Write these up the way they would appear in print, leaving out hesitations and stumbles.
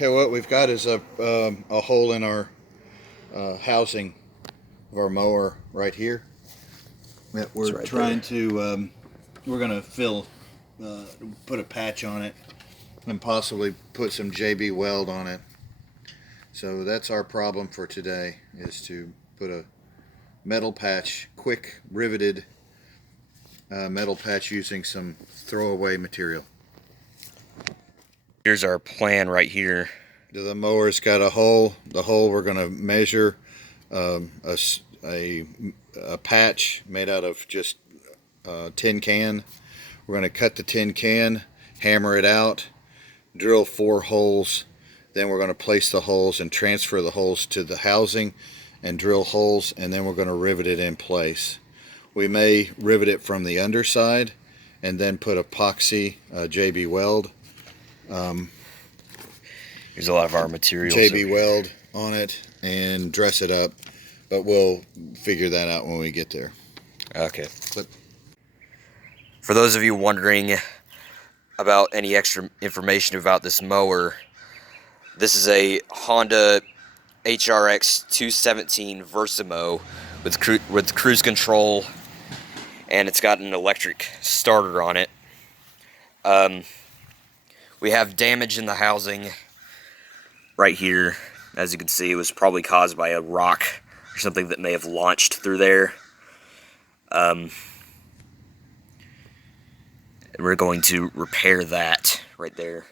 Okay, what we've got is a hole in our housing of our mower right here that we're right trying there. to, we're going to fill, put a patch on it and possibly put some JB weld on it. So that's our problem for today, is to put a metal patch, quick riveted metal patch using some throwaway material. Here's our plan right here. The mower's got a hole. The hole we're going to measure a patch made out of just tin can. We're going to cut the tin can, hammer it out, drill 4 holes. Then we're going to place the holes and transfer the holes to the housing and drill holes, and then we're going to rivet it in place. We may rivet it from the underside and then put epoxy JB weld. Here's a lot of our materials. JB weld on it and dress it up, but we'll figure that out when we get there. Okay. For those of you wondering about any extra information about this mower, this is a Honda HRX 217 Versamo with cruise control, and it's got an electric starter on it. We have damage in the housing right here. As you can see, it was probably caused by a rock or something that may have launched through there. And we're going to repair that right there.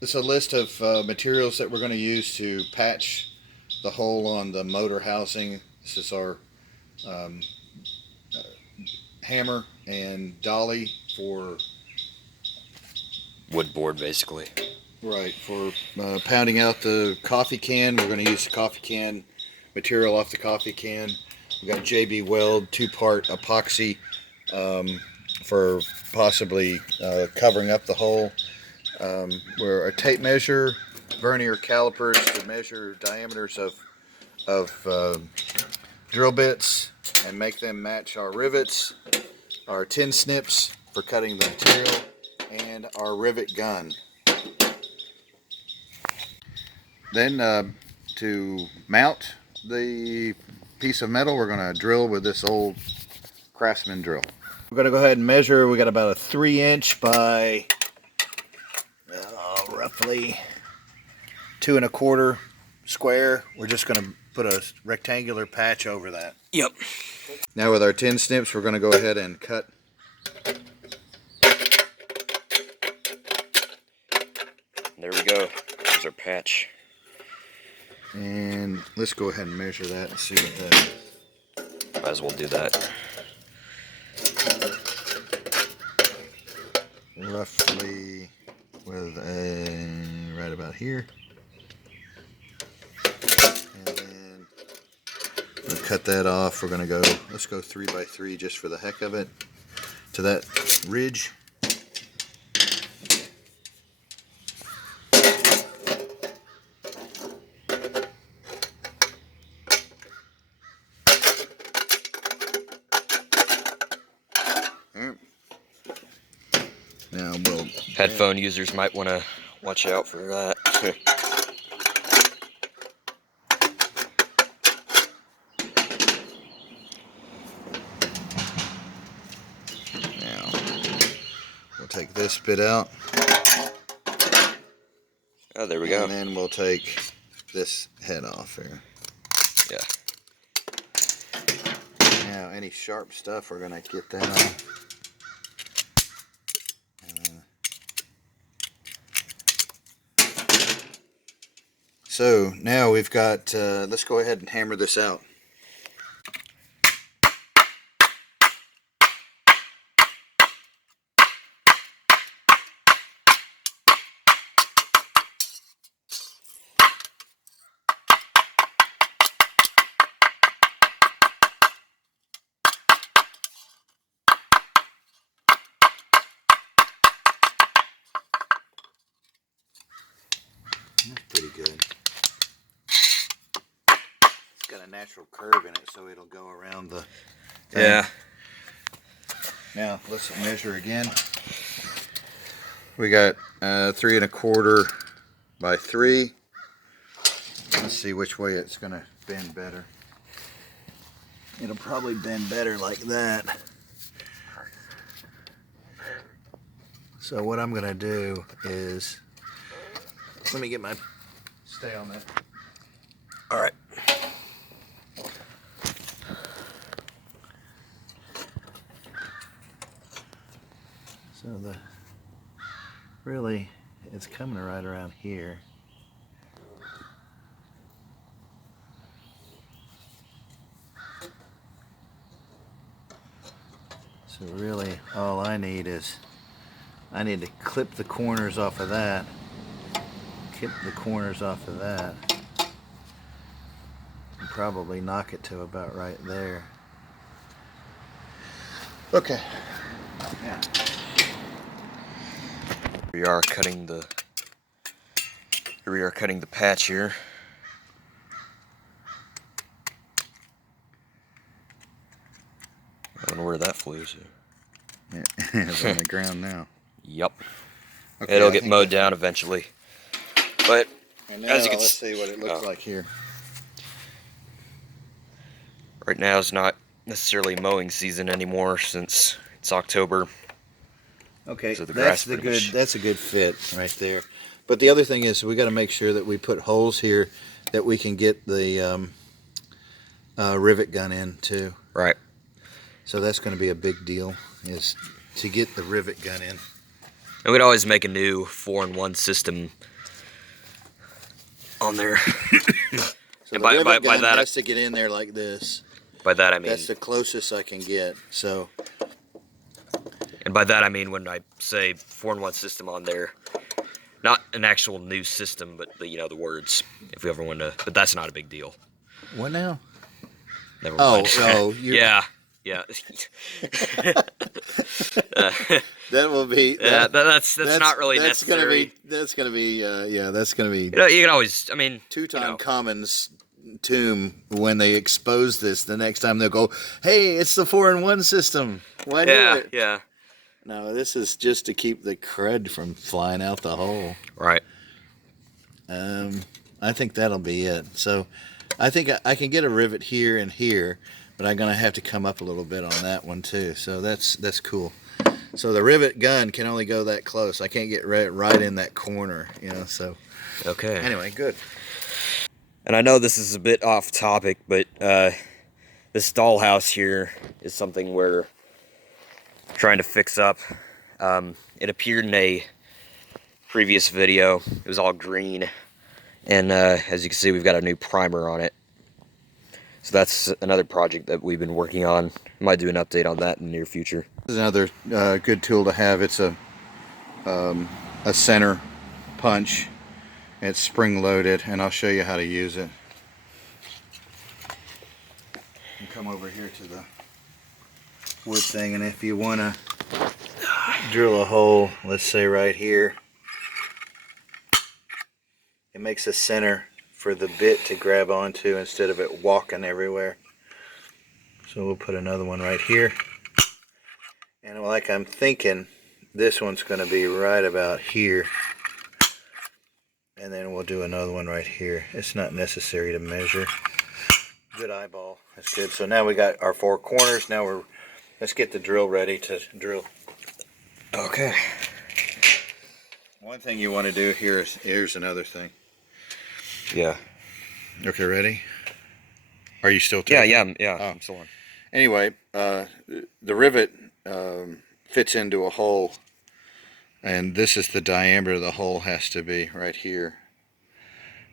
This is a list of materials that we're going to use to patch the hole on the motor housing. This is our hammer and dolly for Wood board, basically. right, for pounding out the coffee can. We're going to use the coffee can material off the coffee can. We've got JB weld 2-part epoxy for possibly covering up the hole. We're a tape measure, vernier calipers to measure diameters of drill bits and make them match our rivets, our tin snips for cutting the material, and our rivet gun. Then to mount the piece of metal, we're going to drill with this old Craftsman drill. We're going to go ahead and measure. We got about a 3-inch by roughly 2 1/4 square. We're just going to put a rectangular patch over that. Yep. Now with our tin snips, we're going to go ahead and cut. There we go. There's our patch. And let's go ahead and measure that and see what that is. Might as well do that. Roughly with right about here. And then we'll cut that off. We're going to go, let's go 3 by 3 just for the heck of it, to that ridge. Now we'll Headphone users might want to watch out for that. Now we'll take this bit out. Oh, there we go. And then we'll take this head off here. Yeah. Now any sharp stuff, we're gonna get that off. So now we've got, let's go ahead and hammer this out. That's pretty good. It's got a natural curve in it, so it'll go around the thing. Yeah. Now let's measure again. We got 3¼ by 3. Let's see which way it's gonna bend better. It'll probably bend better like that. So what I'm gonna do is, let me get my, stay on that. All right. So really, it's coming right around here. So really, all I need is, I need to clip the corners off of that, clip the corners off of that, and probably knock it to about right there. Okay. Yeah. We are cutting the patch here. I don't know where that flew to. Yeah, it's on the ground now. Yep. Okay, It'll get mowed down eventually. But and now as you can let's see what it looks like here. Right now is not necessarily mowing season anymore since it's October. Okay, So the grass that's a good fit right there. But the other thing is we got to make sure that we put holes here that we can get the rivet gun in too. Right. So that's going to be a big deal, is to get the rivet gun in. And we'd always make a new 4-in-1 system on there. So and the rivet gun has to get in there like this. By that I mean, that's the closest I can get. So. And by that I mean, when I say 4-in-1 system on there, not an actual new system, but the, you know, the words. If we ever want to, but that's not a big deal. What now? Never mind. Yeah. That will be. That's not really necessary. That's gonna be. Yeah, that's gonna be. You know, you can always. I mean, Tutankhamun's tomb. When they expose this, the next time they'll go, "Hey, it's the 4-in-1 system." Why do it? Yeah. No, this is just to keep the crud from flying out the hole. Right. I think that'll be it. So, I think I can get a rivet here and here, but I'm gonna have to come up a little bit on that one too. So that's cool. So the rivet gun can only go that close. I can't get right in that corner, you know. So. Okay. Anyway, good. And I know this is a bit off topic, but this dollhouse here is something we're trying to fix up. It appeared in a previous video. It was all green, and as you can see, we've got a new primer on it. So that's another project that we've been working on. Might do an update on that in the near future. This is another good tool to have. It's a center punch. It's spring loaded, and I'll show you how to use it. And come over here to the wood thing, and if you want to drill a hole, let's say right here, it makes a center for the bit to grab onto instead of it walking everywhere. So we'll put another one right here, and like I'm thinking, this one's going to be right about here. And then we'll do another one right here. It's not necessary to measure. Good eyeball. That's good. So now we got our 4 corners. Now let's get the drill ready to drill. Okay. One thing you want to do here is, here's another thing. Yeah. Okay, ready? Are you still taking? Yeah. I'm still on. Anyway, the rivet fits into a hole. And this is the diameter the hole has to be right here.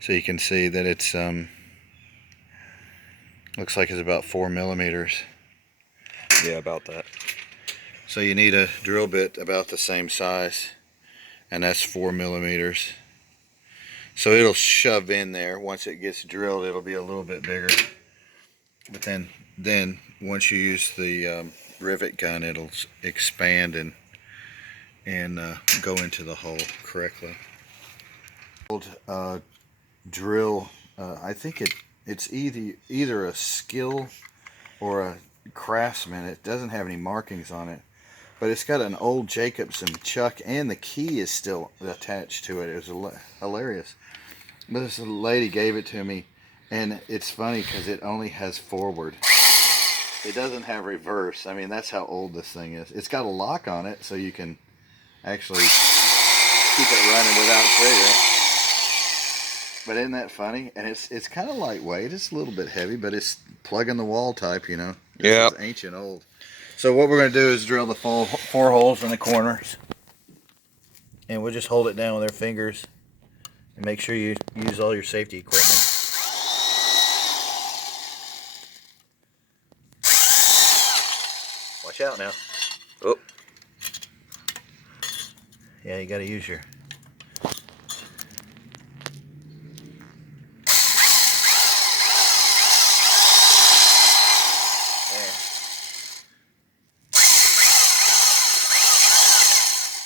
So you can see that it's looks like it's about 4 millimeters. Yeah, about that. So you need a drill bit about the same size, and that's 4 millimeters. So it'll shove in there. Once it gets drilled, it'll be a little bit bigger. But then once you use the rivet gun, it'll expand and go into the hole correctly. Old drill, I think it's either a skill or a craftsman. It doesn't have any markings on it, but it's got an old Jacobson chuck, and the key is still attached to it. It was hilarious. But this lady gave it to me, and it's funny because it only has forward. It doesn't have reverse. I mean, that's how old this thing is. It's got a lock on it, so you can actually keep it running without trigger. But isn't that funny? And it's kind of lightweight. It's a little bit heavy, but it's plug in the wall type, you know. This is ancient old. So what we're going to do is drill the four holes in the corners. And we'll just hold it down with our fingers. And make sure you use all your safety equipment. Watch out now. Oh. Yeah, you got to use your...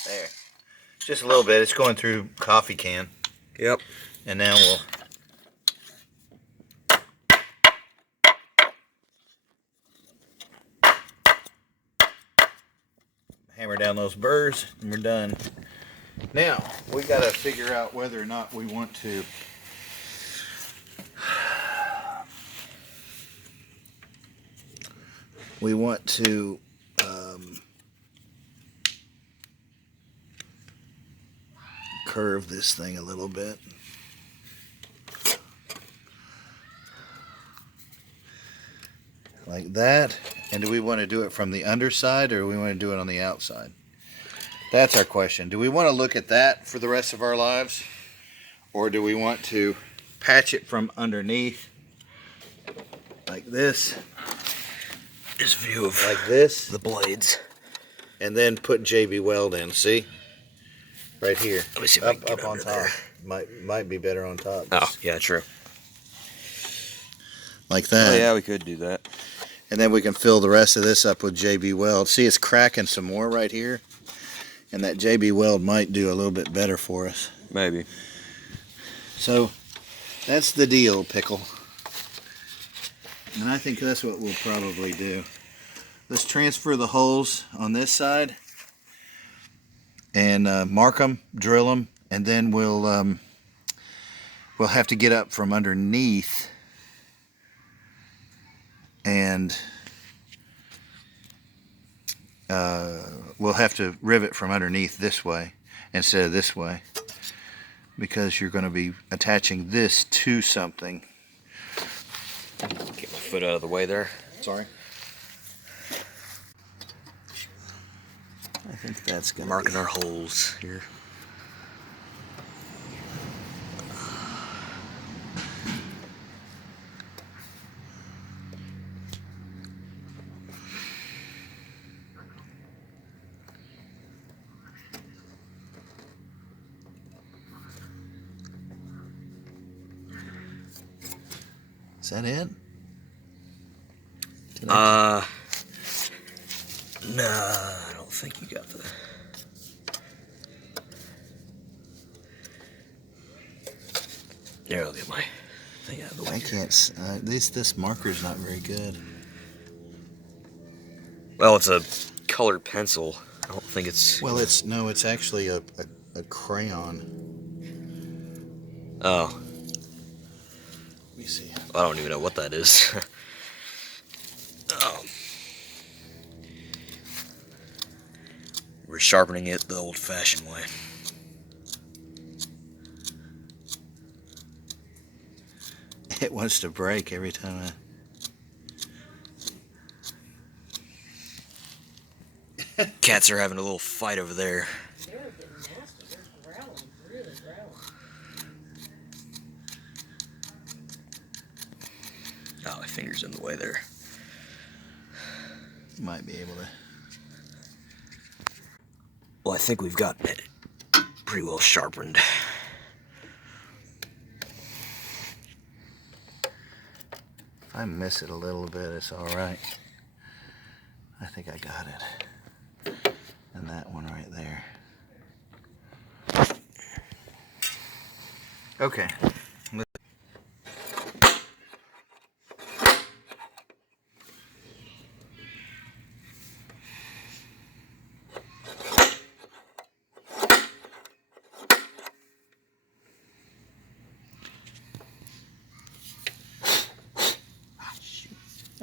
There. Just a little bit. It's going through coffee can. Yep. And now we'll hammer down those burrs and we're done. Now, we got to figure out whether or not we want to curve this thing a little bit. Like that. And do we want to do it from the underside, or do we want to do it on the outside? That's our question. Do we want to look at that for the rest of our lives, or do we want to patch it from underneath like this? Just a view of like this, the blades, and then put JB Weld in. See, right here. Let me see if I can get up on under top. there. Might be better on top. Oh, yeah, true. Like that. Oh, yeah, we could do that. And then we can fill the rest of this up with JB Weld. See, it's cracking some more right here. And that JB Weld might do a little bit better for us. Maybe. So, that's the deal, Pickle. And I think that's what we'll probably do. Let's transfer the holes on this side. And mark them, drill them. And then we'll have to get up from underneath. And we'll have to rivet from underneath this way instead of this way, because you're going to be attaching this to something. Get my foot out of the way there. Sorry. I think that's going to marking our holes here. Is that it? Nah, I don't think you got the... There, I'll get my thing out of the way. I can't. This marker's not very good. Well, it's a colored pencil. I don't think it's... Well, it's actually a crayon. Oh. Let me see. I don't even know what that is. We're sharpening it the old-fashioned way. It wants to break every time Cats are having a little fight over there. They're getting nasty. They're growling, really growling. Oh, my finger's in the way there. might be able to. Well, I think we've got it pretty well sharpened. If I miss it a little bit, it's all right. I think I got it. And that one right there. Okay.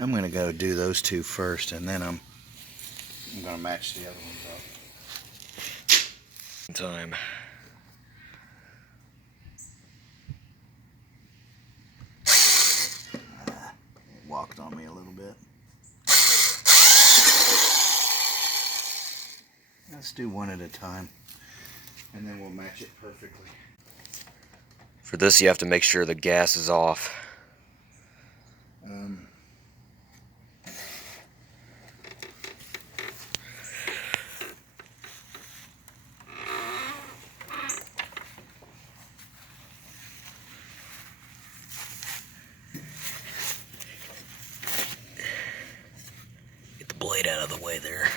I'm gonna go do those two first, and then I'm gonna match the other ones up. Time. It walked on me a little bit. Let's do one at a time, and then we'll match it perfectly. For this, you have to make sure the gas is off. Get the blade out of the way there.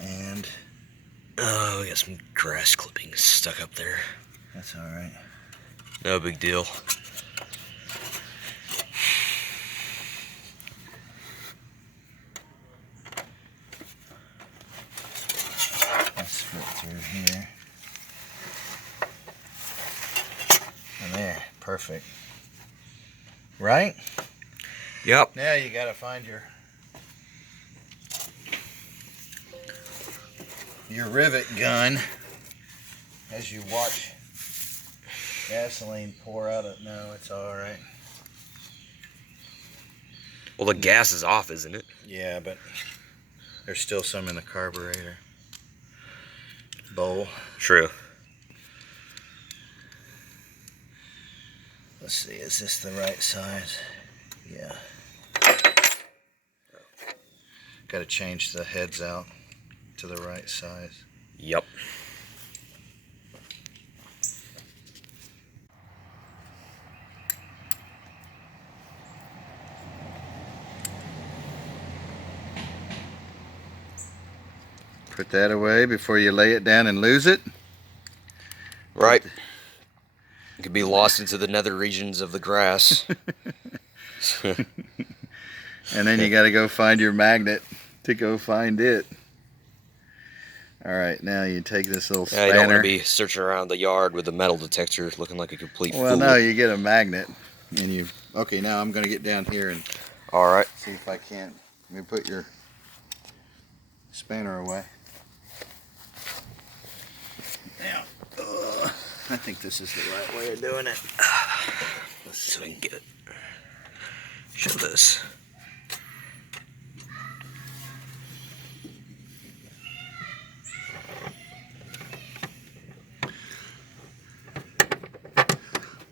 And Oh, we got some grass clippings stuck up there. that's all right. No big deal. Let's fit through here. And there, perfect. Right? Yep. Now you gotta find your rivet gun as you watch gasoline pour out of. No, it's all right. Well, the gas is off, isn't it? Yeah, but there's still some in the carburetor bowl. True. Let's see, is this the right size? Yeah. Got to change the heads out to the right size. Yep. Put that away before you lay it down and lose it. Right. It could be lost into the nether regions of the grass. And then you got to go find your magnet to go find it. All right, now you take this little Yeah, spanner. you don't want to be searching around the yard with a metal detector looking like a complete Well, fool. no, you get a magnet, and you. Okay, now I'm going to get down here and All right. see if I can't. Let me put your spanner away. Now, I think this is the right way of doing it. Let's see if I can get it. Show this.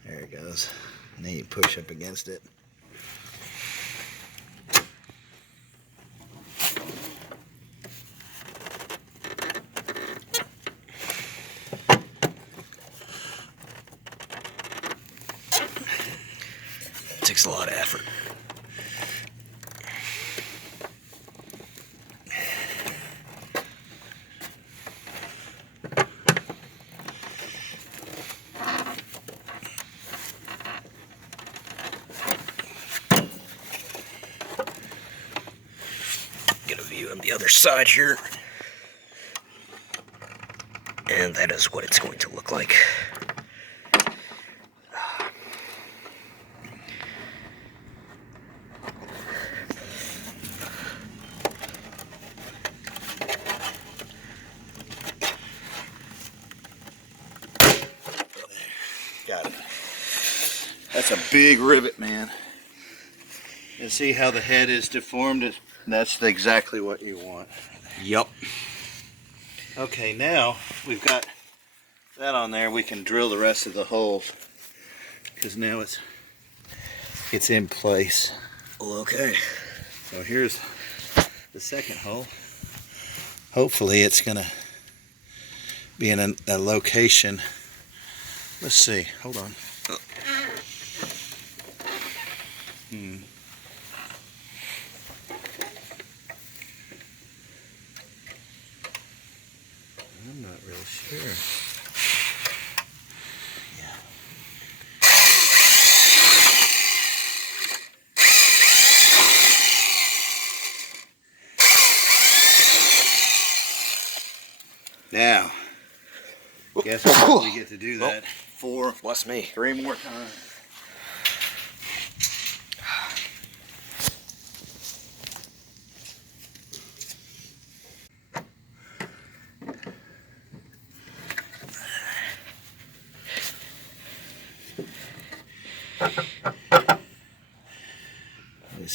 There it goes. And then you push up against it. Takes a lot of effort. Get a view on the other side here. And that is what it's going to look like. Got it. That's a big rivet, man. And see how the head is deformed? That's exactly what you want. Yep. Okay, now we've got that on there. We can drill the rest of the holes because now it's in place. Well, okay. So here's the second hole. Hopefully it's gonna be in a location. Let's see. Hold on. I'm not really sure. Yeah. Now, guess what? We get to do that Bless me. 3 more times.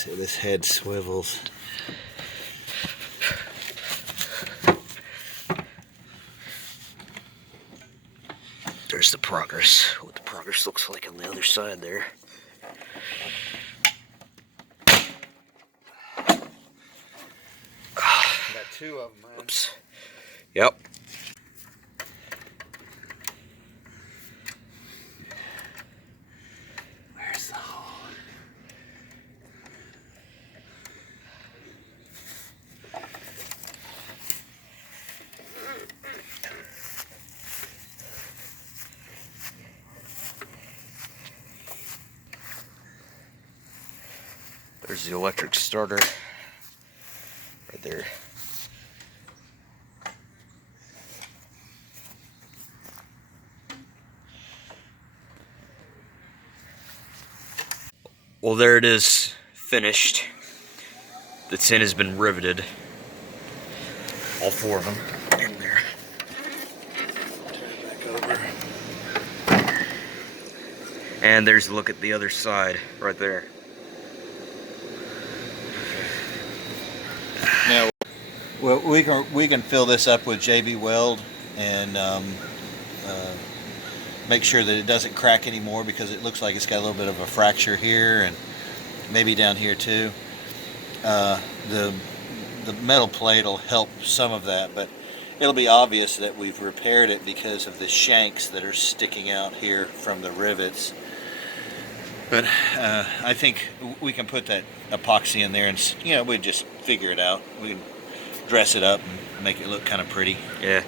This head swivels. There's the progress. What the progress looks like on the other side there. Got two of them, man. Oops. Yep. Where's the hole? There's the electric starter. Right there. Well, there it is, finished. The tin has been riveted. All four of them in there. Turn it back over. And there's a look at the other side, right there. Now, well, we can fill this up with JB Weld and make sure that it doesn't crack anymore, because it looks like it's got a little bit of a fracture here and maybe down here too. The metal plate will help some of that, but it'll be obvious that we've repaired it because of the shanks that are sticking out here from the rivets. But I think we can put that epoxy in there, and we just figure it out. We can dress it up and make it look kind of pretty. Yeah.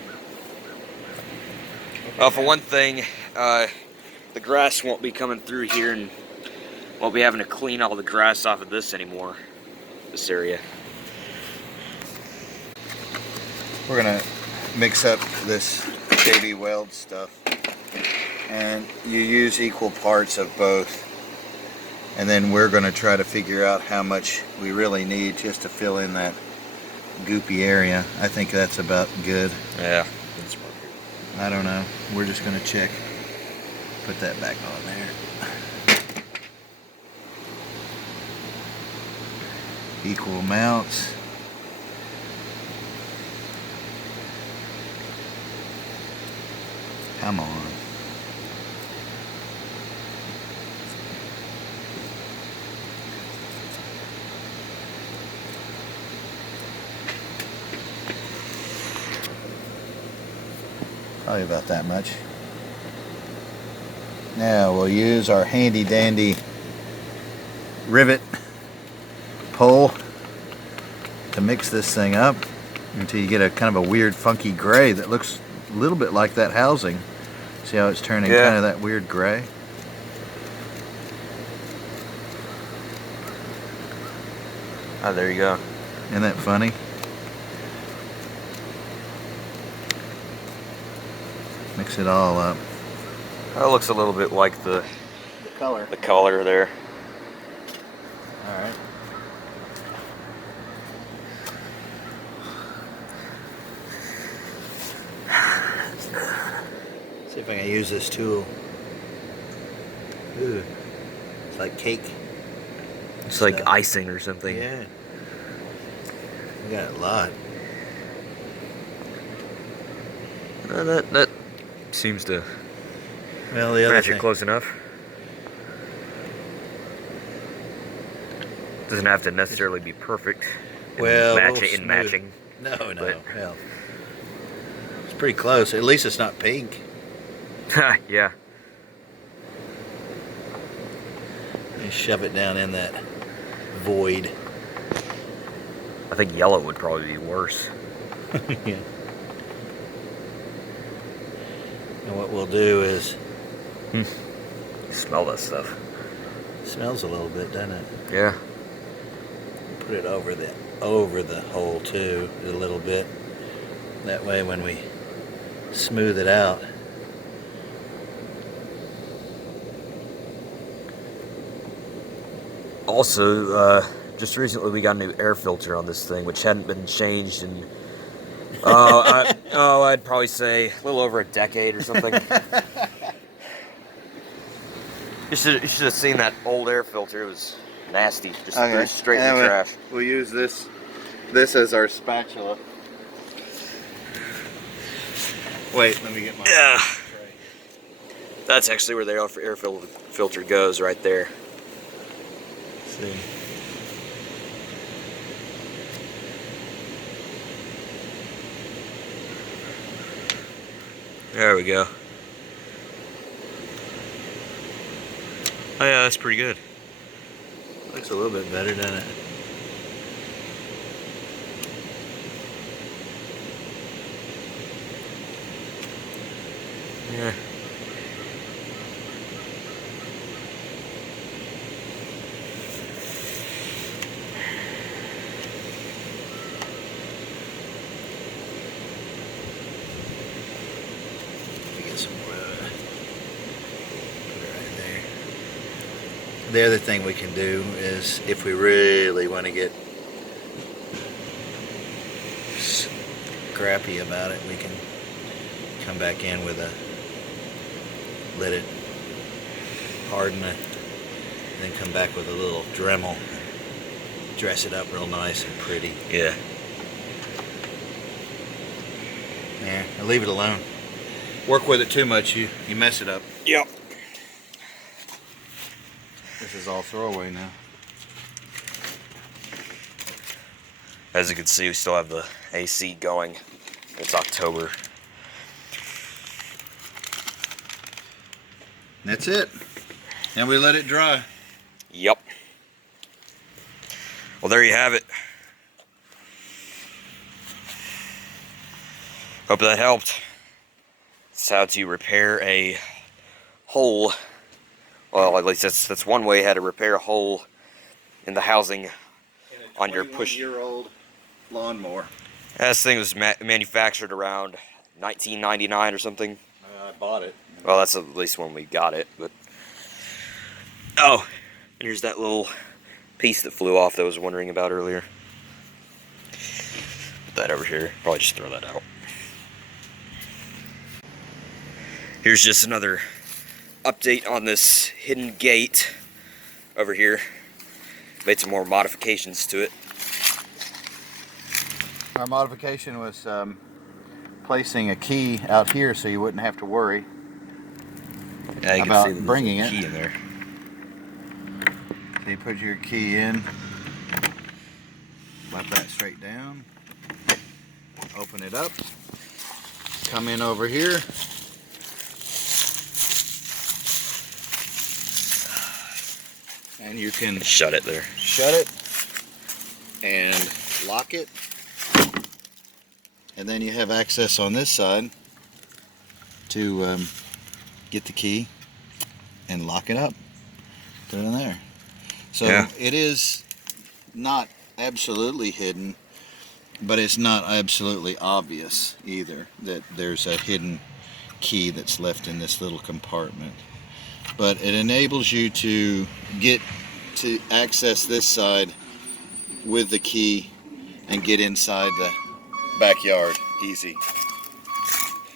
Well, for one thing, the grass won't be coming through here, and won't be having to clean all the grass off of this anymore, this area. We're gonna mix up this JB Weld stuff, and you use equal parts of both, and then we're gonna try to figure out how much we really need just to fill in that goopy area. I think that's about good. Yeah. I don't know. We're just gonna check. Put that back on there. Equal amounts. Come on. Probably about that much. Now we'll use our handy dandy rivet pole to mix this thing up until you get a kind of a weird funky gray that looks a little bit like that housing. See how it's turning kind of that weird gray? Oh, there you go. Isn't that funny? Mix it all up. That looks a little bit like the color. The color there. All right. See if I can use this tool. Ooh, it's like cake. It's like icing or something. Yeah. We got a lot. That seems to Well, the other match thing. it close enough. Doesn't have to necessarily be perfect. Well, matching. No, but- hell. It's pretty close. At least it's not pink. Yeah. You shove it down in that void. I think yellow would probably be worse. Yeah. And what we'll do is, Smell that stuff. smells a little bit, doesn't it? Yeah. Put it over the hole too, a little bit. That way, when we smooth it out, Also, just recently we got a new air filter on this thing, which hadn't been changed in, I'd probably say a little over a decade or something. You should have seen that old air filter. It was nasty. Just Okay. threw it straight in And the trash. we'll use this as our spatula. Wait, let me get my Yeah. tray. That's actually where the air filter goes, right there. See. There we go. Oh yeah, that's pretty good. Looks a little bit better, doesn't it? Yeah. Let me get some more of it. Put it right there. The other thing we can do is, if we really want to get scrappy about it, we can come back in with let it harden it, then come back with a little Dremel, dress it up real nice and pretty. Yeah. Yeah, leave it alone. Work with it too much, you mess it up. Yep. This is all throwaway now. As you can see, we still have the AC going. It's October. That's it. And we let it dry. Yep. Well, there you have it. Hope that helped. It's how to repair a hole. Well, at least that's one way how to repair a hole in the housing on your push. 21-year-old lawnmower. This thing was manufactured around 1999 or something. I bought it. Well, that's at least when we got it. But oh, and here's that little piece that flew off that I was wondering about earlier. Put that over here. Probably just throw that out. Here's just another update on this hidden gate over here. Made some more modifications to it. Our modification was placing a key out here so you wouldn't have to worry Yeah, you about can see the bringing it. key in there. So you put your key in, let that straight down, open it up, come in over here, and you can Shut it there. shut it and lock it, and then you have access on this side to get the key and lock it up, put it in there. So Yeah. it is not absolutely hidden, but it's not absolutely obvious either that there's a hidden key that's left in this little compartment. But it enables you to get to access this side with the key and get inside the backyard easy.